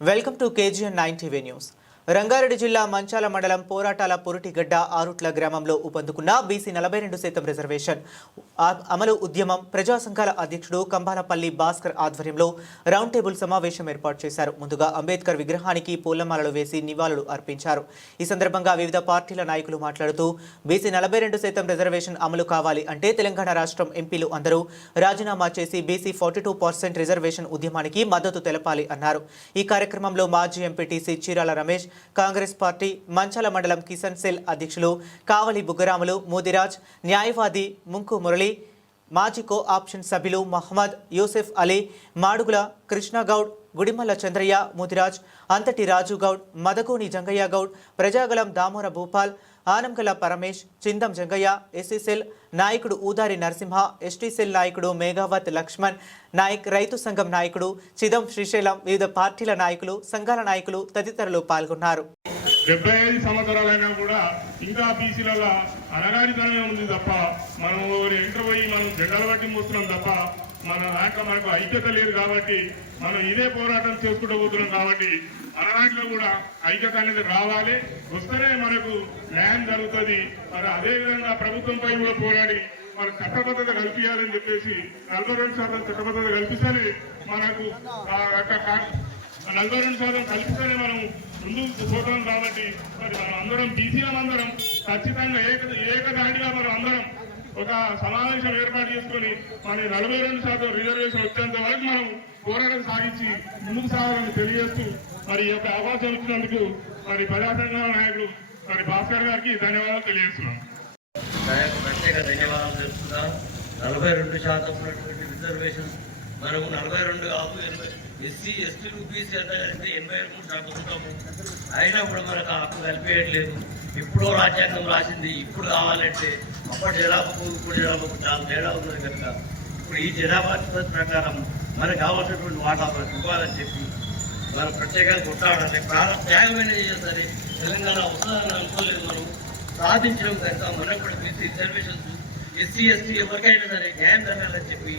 Welcome to KGN 90 TV News. Rangareddy జిల్లా మంచాల మండలం పోరాటాల పొరుటిగడ్డ ఆరుట్ల గ్రామంలో ఊపందుకున్న బీసీ నలభై రెండు శాతం రిజర్వేషన్. అమలు ఉద్యమం ప్రజా సంఘాల అధ్యక్షుడు కంబాలపల్లి భాస్కర్ ఆధ్వర్యంలో రౌండ్ టేబుల్ సమావేశం ఏర్పాటు చేశారు. ముందుగా అంబేద్కర్ విగ్రహానికి పూలమాలలు వేసి నివాళులు అర్పించారు. ఈ సందర్భంగా వివిధ పార్టీల నాయకులు మాట్లాడుతూ బీసీ నలభై రెండు శాతం రిజర్వేషన్ అమలు కావాలి అంటే తెలంగాణ రాష్ట్రం ఎంపీలు అందరూ రాజీనామా చేసి BC forty two percent reservation ఉద్యమానికి మద్దతు తెలపాలి అన్నారు. ఈ కార్యక్రమంలో మాజీ MPTC Cheerala Ramesh Congress party Manchala మండలం కిసాన్ సెల్ అధ్యక్షులు కావలి బుగ్గరాములు మోదిరాజ్ న్యాయవాది ముంకు మురళి మాజీ కో ఆప్షన్ సభ్యులు మహమ్మద్ యూసెఫ్ అలీ మాడుగుల కృష్ణగౌడ్ గుడిమల్ల చంద్రయ్య ముదిరాజ్ అంతటి రాజు గౌడ్ మదగోని జంగయ్య గౌడ్ ప్రజాగలం దామోర భూపాల్ ఆనంకల పరమేష్ చిందం జంగయ్య ఎస్సీసెల్ నాయకుడు ఊదారి నరసింహ ఎస్టీసెల్ నాయకుడు మేఘావత్ లక్ష్మణ్ నాయక్ రైతు సంఘం నాయకుడు చిదం శ్రీశైలం వివిధ పార్టీల నాయకులు సంఘాల నాయకులు తదితరులు పాల్గొన్నారు. డెబ్బై ఐదు సంవత్సరాలైనా కూడా ఇంకా బీసీల అనగానితనమే ఉంది తప్ప మనం ఎంటర్ పోయి మనం జెండాలు పట్టి మోస్తున్నాం తప్ప మన దాంట్లో మనకు ఐక్యత లేదు కాబట్టి మనం ఇదే పోరాటం చేసుకుంటూ పోతున్నాం కాబట్టి మన దాంట్లో కూడా ఐక్యత అనేది రావాలి. వస్తేనే మనకు న్యాయం జరుగుతుంది. మరి అదే విధంగా ప్రభుత్వంపై కూడా పోరాడి మన చట్టబద్ధత కల్పించాలని చెప్పేసి నలభై రెండు శాతం చట్టబద్ధత కల్పిస్తేనే మనకు ఆ యొక్క నలభై రెండు శాతం కల్పిస్తేనే మనం ముందుకు పోతాం కాబట్టి మరి మనం అందరం బీసీలం అందరం ఖచ్చితంగా ఏక ఏకదాటిగా మనం అందరం ఒక సమావేశం ఏర్పాటు చేసుకొని మన నలభై రెండు శాతం రిజర్వేషన్ వచ్చేంత వరకు మనం పోరాటం సాగించి ముందుకు సాగాలని తెలియజేస్తూ మరి ఈ యొక్క అవకాశం ఇచ్చినందుకు మరి ప్రజా సంఘాల నాయకులు మరి భాస్కర్ గారికి ధన్యవాదాలు తెలియజేస్తున్నాం. ప్రత్యేక ధన్యవాదాలు తెలుపుతున్నాను. నలభై రెండు శాతం ఉన్నటువంటి రిజర్వేషన్ మనము నలభై రెండు కాదు ఎనభై ఎస్సీ ఎస్టీలు బీసీ అంటే ఎనభై మూడు శాతం ఉంటాము అయినా కూడా మనకు హక్కు కల్పించట్లేదు ఇప్పుడు రాజ్యాంగం రాసింది ఇప్పుడు కావాలంటే అప్పటి జనాభాకు ఇప్పుడు జనాభాకు చాలా తేడా ఉన్నది కనుక ఇప్పుడు ఈ జనాభా ప్రకారం మనకు కావాల్సినటువంటి వాటా మనకు ఇవ్వాలని చెప్పి మనం ప్రత్యేకంగా కొట్టాడాలి ప్రాణ త్యాగమైన చేయాలి తెలంగాణ వస్తుందని అనుకోలేదు మనం. సాధించడం కనుక మనం కూడా బీసీ రిజర్వేషన్స్ ఎస్సీ ఎస్టీ ఎవరికైనా సరే న్యాయం జరగాలని చెప్పి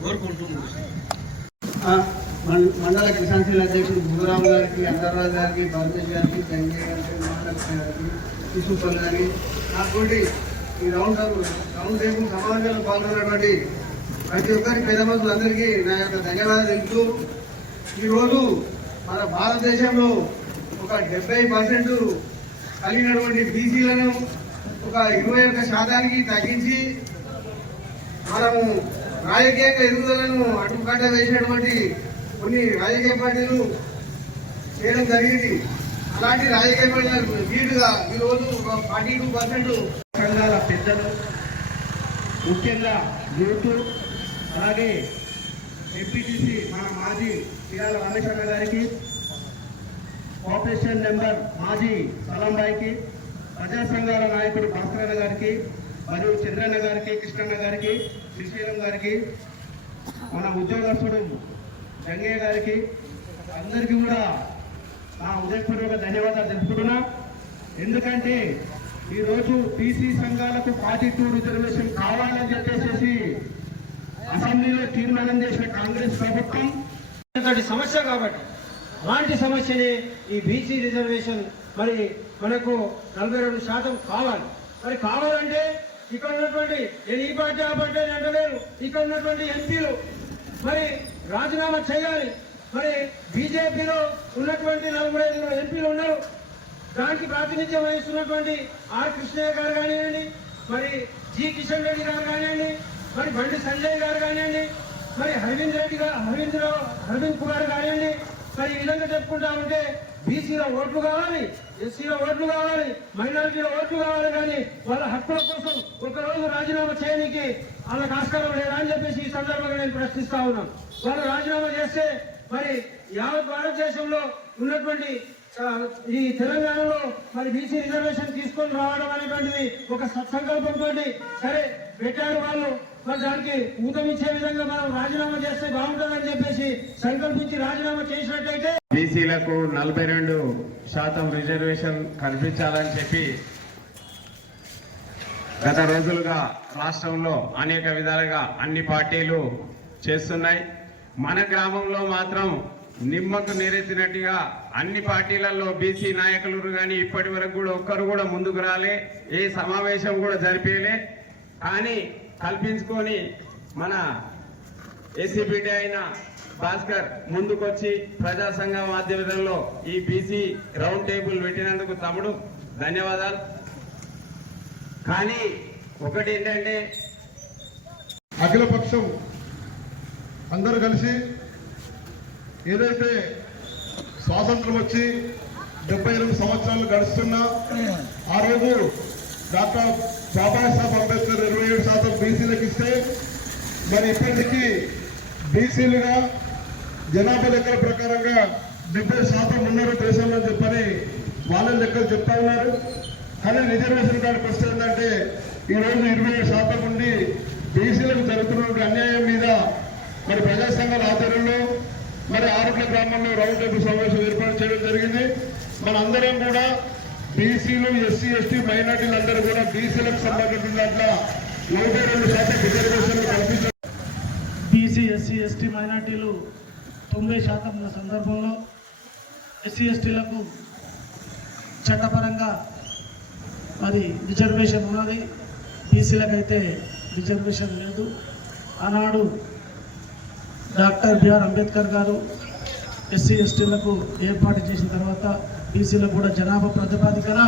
కోరుకుంటూ ముగిస్తున్నాం. మండల కిసాన్ సేన అధ్యక్షుడు భూరామ్ గారికి అంతర్రాజు గారికి పరమేష్ గారికి సంజయ్ గారికి మహాలక్ష్మి గారికి యూసుఫల్ గారికి నాకు ఈ రౌండ్ రౌండ్ టేబుల్ సమావేశంలో పాల్గొన్నటువంటి ప్రతి ఒక్కరి పేద మనుషులందరికీ నా యొక్క ధన్యవాదాలు తెలుపుతూ ఈరోజు మన భారతదేశంలో ఒక డెబ్బై పర్సెంట్ కలిగినటువంటి బీసీలను ఒక ఇరవై ఒక్క శాతానికి తగ్గించి మనము రాజకీయంగా ఎదుగుదలను అడ్డుకట్ట వేసినటువంటి కొన్ని రాజకీయ పార్టీలు చేయడం జరిగింది. అలాంటి రాజకీయ పార్టీలకు లీడుగా ఈరోజు ఒక ఫార్టీ టూ పర్సెంట్ సంఘాల పెద్దలు ముఖ్యంగా యూత్ అలాగే ఎంపీటీసీ మన మాజీ పియాల రామేశ్వర గారికి కార్పొరేషన్ నెంబర్ మాజీ సలాంబాయికి ప్రజా సంఘాల నాయకుడు భాస్కరన్న గారికి మరియు చంద్రన్న గారికి కృష్ణన్న గారికి శ్రీశైలం గారికి మన ఉద్యోగస్తుడు జంగయ్య గారికి అందరికీ కూడా నా ఉదయపూర్వక ధన్యవాదాలు తెలుపుకుంటున్నా. ఎందుకంటే ఈరోజు బీసీ సంఘాలకు ఫార్టీ టూ రిజర్వేషన్ కావాలని చెప్పేసి అసెంబ్లీలో తీర్మానం చేసిన కాంగ్రెస్ ప్రభుత్వం. సమస్య కాబట్టి అలాంటి సమస్యని ఈ బీసీ రిజర్వేషన్ మరి మనకు నలభై రెండు శాతం కావాలి. మరి కావాలంటే ఇక్కడ ఉన్నటువంటి నేను ఈ పార్టీ ఆ పార్టీ అని అంటలేను ఇక్కడ ఉన్నటువంటి ఎంపీలు మరి రాజీనామా చేయాలి. మరి బీజేపీలో ఉన్నటువంటి నలభై ఐదు ఎంపీలు ఉన్నారు. దానికి ప్రాతినిధ్యం వహిస్తున్నటువంటి ఆర్ కృష్ణయ్య గారు కానివ్వండి మరి జి కిషన్ రెడ్డి గారు కానివ్వండి మరి బండి సంజయ్ గారు కానివ్వండి మరి హరవింద్ రెడ్డి గారు హరవింద్ రావు హరవింద్ గారు కానివ్వండి మరి ఈ విధంగా చెప్పుకుంటా ఉంటే బీసీలో ఓట్లు కావాలి ఎస్సీలో ఓట్లు కావాలి మైనారిటీలో ఓట్లు కావాలి కానీ వాళ్ళ హక్కుల కోసం ఒకరోజు రాజీనామా చేయడానికి వాళ్ళకి ఆస్కారం లేదా అని చెప్పేసి ఈ సందర్భంగా నేను ప్రశ్నిస్తా ఉన్నాను. వాళ్ళు రాజీనామా చేస్తే మరి యావత్ భారతదేశంలో ఉన్నటువంటి ఈ తెలంగాణలో మరి బీసీ రిజర్వేషన్ తీసుకొని రావడం అనేటువంటిది ఒక సత్సంకల్పంతో సరే పెట్టారు వాళ్ళు. మరి దానికి ఇచ్చే విధంగా మనం రాజీనామా చేస్తే బాగుంటుందని చెప్పేసి సంకల్పించి రాజీనామా చేసినట్టయితే బీసీలకు నలభై రెండు శాతం రిజర్వేషన్ కల్పించాలని చెప్పి గత రోజులుగా రాష్ట్రంలో అనేక విధాలుగా అన్ని పార్టీలు చేస్తున్నాయి. మన గ్రామంలో మాత్రం నిమ్మకు నీరెత్తినట్టుగా అన్ని పార్టీలలో బీసీ నాయకులు కానీ ఇప్పటి వరకు కూడా ఒక్కరు కూడా ముందుకు రాలే. ఏ సమావేశం కూడా జరిపేలే. కానీ కల్పించుకొని మన ఏసీబీటీ అయిన భాస్కర్ ముందుకొచ్చి ప్రజా సంఘం ఆధ్వర్యంలో ఈ బీసీ రౌండ్ టేబుల్ పెట్టినందుకు తమ్ముడు ధన్యవాదాలు. కానీ ఒకటి ఏంటంటే అఖిలపక్షం అందరూ కలిసి ఏదైతే స్వాతంత్రం వచ్చి డెబ్బై ఎనిమిది సంవత్సరాలు గడుస్తున్నా ఆ రోజు డాక్టర్ బాబాసాహెబ్ అంబేద్కర్ చేస్తే మరి ఇప్పటికీ బీసీలుగా జనాభా లెక్కల ప్రకారంగా డెబ్బై శాతం ఉన్నారు దేశంలో చెప్పని వాళ్ళ లెక్కలు చెప్తా ఉన్నారు. కానీ రిజర్వేషన్ కార్డుకి వస్తే ఏంటంటే ఈ రోజు ఇరవై ఏడు శాతం ఉండి బీసీలకు జరుగుతున్న అన్యాయం మీద మరి ప్రజా సంఘాల ఆధ్వర్యంలో మరి ఆరుట్ల గ్రామంలో రౌండ్ టేబుల్ సమావేశం ఏర్పాటు చేయడం జరిగింది. మనందరం కూడా బీసీలు ఎస్సీ ఎస్టీ మైనార్టీలు అందరూ కూడా బీసీలకు సంబంధించిన దాంట్లో నలభై రెండు శాతం రిజర్వేషన్లు కల్పించారు బీసీ ఎస్సీ ఎస్టీ మైనార్టీలు తొంభై శాతం ఉన్న సందర్భంలో ఎస్సీ ఎస్టీలకు చట్టపరంగా మరి రిజర్వేషన్ ఉన్నది. బీసీలకైతే రిజర్వేషన్ లేదు. ఆనాడు డాక్టర్ బిఆర్ అంబేద్కర్ గారు ఎస్సీ ఎస్టీలకు ఏర్పాటు చేసిన తర్వాత బీసీలకు కూడా జనాభా ప్రాతిపదికన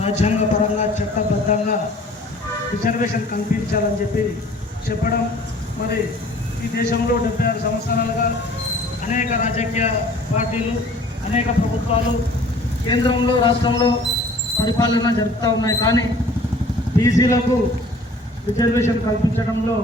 రాజ్యాంగపరంగా చట్టబద్ధంగా రిజర్వేషన్ కల్పించాలని చెప్పి చెప్పడం మరి ఈ దేశంలో డెబ్బై ఆరు సంవత్సరాలుగా అనేక రాజకీయ పార్టీలు అనేక ప్రభుత్వాలు కేంద్రంలో రాష్ట్రంలో పరిపాలన జరుపుతూ ఉన్నాయి. కానీ బీసీలకు రిజర్వేషన్ కల్పించడంలో